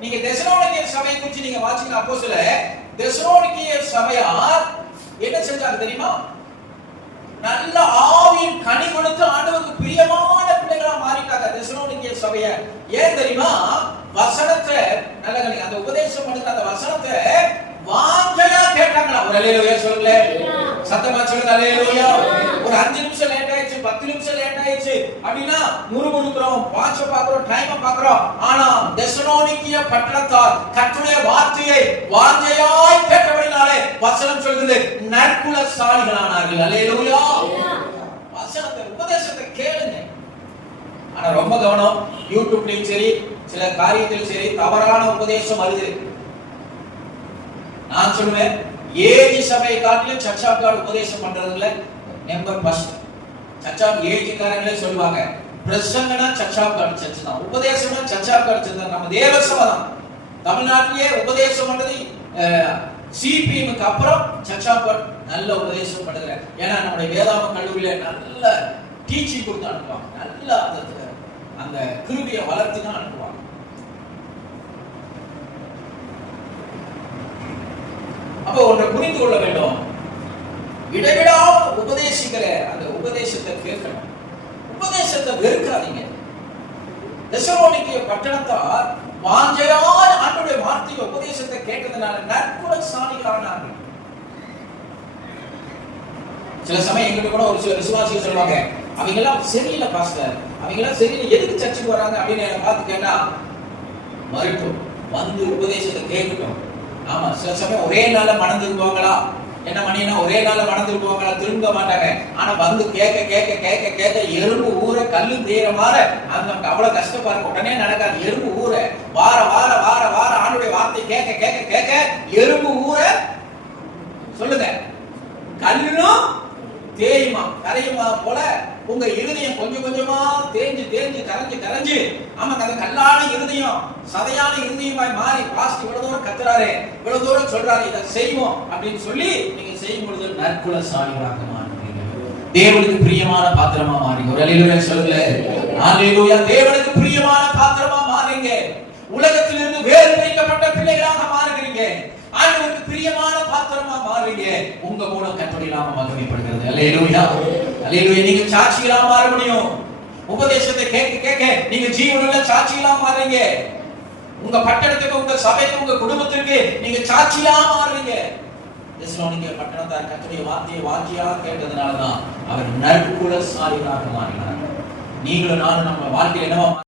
நீங்க தெசலோனிக்கேயர் சபையை குறித்து நீங்க வாசிக்கிற அப்போஸ்தலர் தெசலோனிக்கேயர் சபையார் என்ன செஞ்சாங்க தெரியுமா? நல்ல ஆவியின் கனி கொடுத்து ஆண்டவருக்கு பிரியமான பிள்ளைகளா மாறிட்டாங்க தெசலோனிக்கேயர் சபையை. ஏன் தெரியுமா? வசனத்தை நல்ல கனி அந்த உபதேசம் பண்ணுற அந்த வசனத்தை வாஞ்சையா கேட்டாங்களா? ஒரு அல்லேலூயா சொல்லுங்க, சத்தமா சொல்லுங்க அல்லேலூயா. ஒரு 5 நிமிஷம் லேட் ஆயிடுச்சு, 10 நிமிஷம் லேட் ஆயிடுச்சு அப்படின்னா முறுமுறுக்கிறோம், வாட்ச பாக்குறோம், டைம் பாக்குறோம். ஆனா தெசலோனிக்கேய பட்டணத்தார் கர்த்தருடைய வார்த்தையை வாஞ்சையாய் கேட்டபடினாலே வசனம் சொல்லுது நற்குலசாலிகளானார்கள். அல்லேலூயா. வசனத்தை உபதேசத்தை கேளுங்க. ஆனா ரொம்ப கவனம், யூடியூப்லயும் சரி சில காரியத்திலும் சரி தவறான உபதேசம் வருது. நான் சொல்லுவேன், ஏஜி சபையை காட்டிலும் சர்ச் ஆஃப் காட் உபதேசம் பண்றதுல number first. Church of AG காரங்களே சொல்லுவாங்க, பிரசங்கனா சர்ச் ஆஃப் காட் சர்ச் தான், உபதேசம்னா சர்ச் ஆஃப் காட் சர்ச் தான். நம்ம தேவ சபை தான். தமிழ்நாட்டிலேயே உபதேசம் பண்றது சிபிஎம்க்கு அப்புறம் சர்ச் ஆஃப் காட் நல்ல உபதேசம் பண்ணுறாங்க. ஏன்னா நம்முடைய வேதாம கல்லூரியில நல்ல டீச்சிங் கொடுத்து அனுப்புவாங்க, நல்ல அந்த கிருபியை வளர்த்து தான் அனுப்புவாங்க. அப்போ ஒன்றை புரிந்து கொள்ள வேண்டும், இடைவிடாமல் உபதேசிக்கிற அந்த உபதேசத்தை கேட்கணும், உபதேசத்தை வெறுக்காதீங்க. தெசலோனிக்கேய பட்டணத்தார் வாஞ்சையான ஆண்டவருடைய வார்த்தையை உபதேசத்தை கேட்டதனால நற்குலசாலிகளானார்கள். சில சமயம் எங்கிட்ட கூட ஒரு சில விசுவாசிகள் சொல்லுவாங்க, அவங்க எல்லாம் சரியில்லை பாஸ்டர், அவங்க எல்லாம் சரியில்லை, எதுக்கு சர்ச்சுக்கு வராங்க அப்படின்னு என்ன பார்த்து கேட்டா மறுக்கும், வந்து உபதேசத்தை கேட்கட்டும். ஆமா, சில சமயம் ஒரே நாள்ல மனம் திரும்புவாங்களா? என்ன மணினா ஒரே நாள்ல மனம் திரும்புவாங்களா? திரும்ப மாட்டாங்க. ஆனா வந்து கேட்க கேட்க கேட்க கேட்க எறும்பு ஊற கல்லு தேற மாதிரி அது நமக்கு அவ்வளவு கஷ்டப்பா இருக்கும். உடனே நடக்காது. எறும்பு ஊற வார வார வார வார ஆண்டுடைய வார்த்தை கேட்க கேட்க கேட்க எறும்பு ஊற சொல்லுங்க கல்லும் தேயுமா கரையுமா போல உங்க இருதயம் கொஞ்சம் கொஞ்சமா தேஞ்சு தேஞ்சு கரைஞ்சு கரைஞ்சு ஆமாங்க அந்த கல்லான இருதயம் சதையான இருதயமாய் மாறி பாஸ்ட் இவ்வளவு தூரம் கத்துறாரு, இவ்வளவு தூரம் சொல்றாரு, இதை செய்வோம் அப்படின்னு சொல்லி நீங்க செய்யும் பொழுது நற்குலசாலிகளாக மாறுவீங்க, தேவனுக்கு பிரியமான பாத்திரமா மாறீங்க. ஒரு அல்லேலூயா சொல்லுங்க. அல்லேலூயா. தேவனுக்கு பிரியமான பாத்திரமா மாறுங்க. உலகத்திலிருந்து வேறு பிரிக்கப்பட்ட பிள்ளைகளாக மாறுகிறீங்க. ஆண்டவருக்கு பிரியமான பாத்திரமா மாறுவீங்க. உங்க மூலம் கர்த்தருடைய நாமம் மகிமைப்படுகிறது. அல்லேலூயா. அல்லேலூயா. நீங்க சாட்சிகளா மாற முடியும். உபதேசத்தை கேட்க கேட்க நீங்க ஜீவனுள்ள சாட்சிகளா மாறுறீங்க. உங்க பட்டணத்துக்கு, உங்க சபைக்கு, உங்க குடும்பத்திற்கு நீங்க சாட்சியா மாறுறீங்க. தெசலோனிக்கேய பட்டணத்தார் கர்த்தருடைய வார்த்தையை வாஞ்சியா கேட்டதனால தான் அவர் நற்குலசாலிகளாக மாறினார். நீங்களும் நானும் நம்ம வாழ்க்கையில என்னவா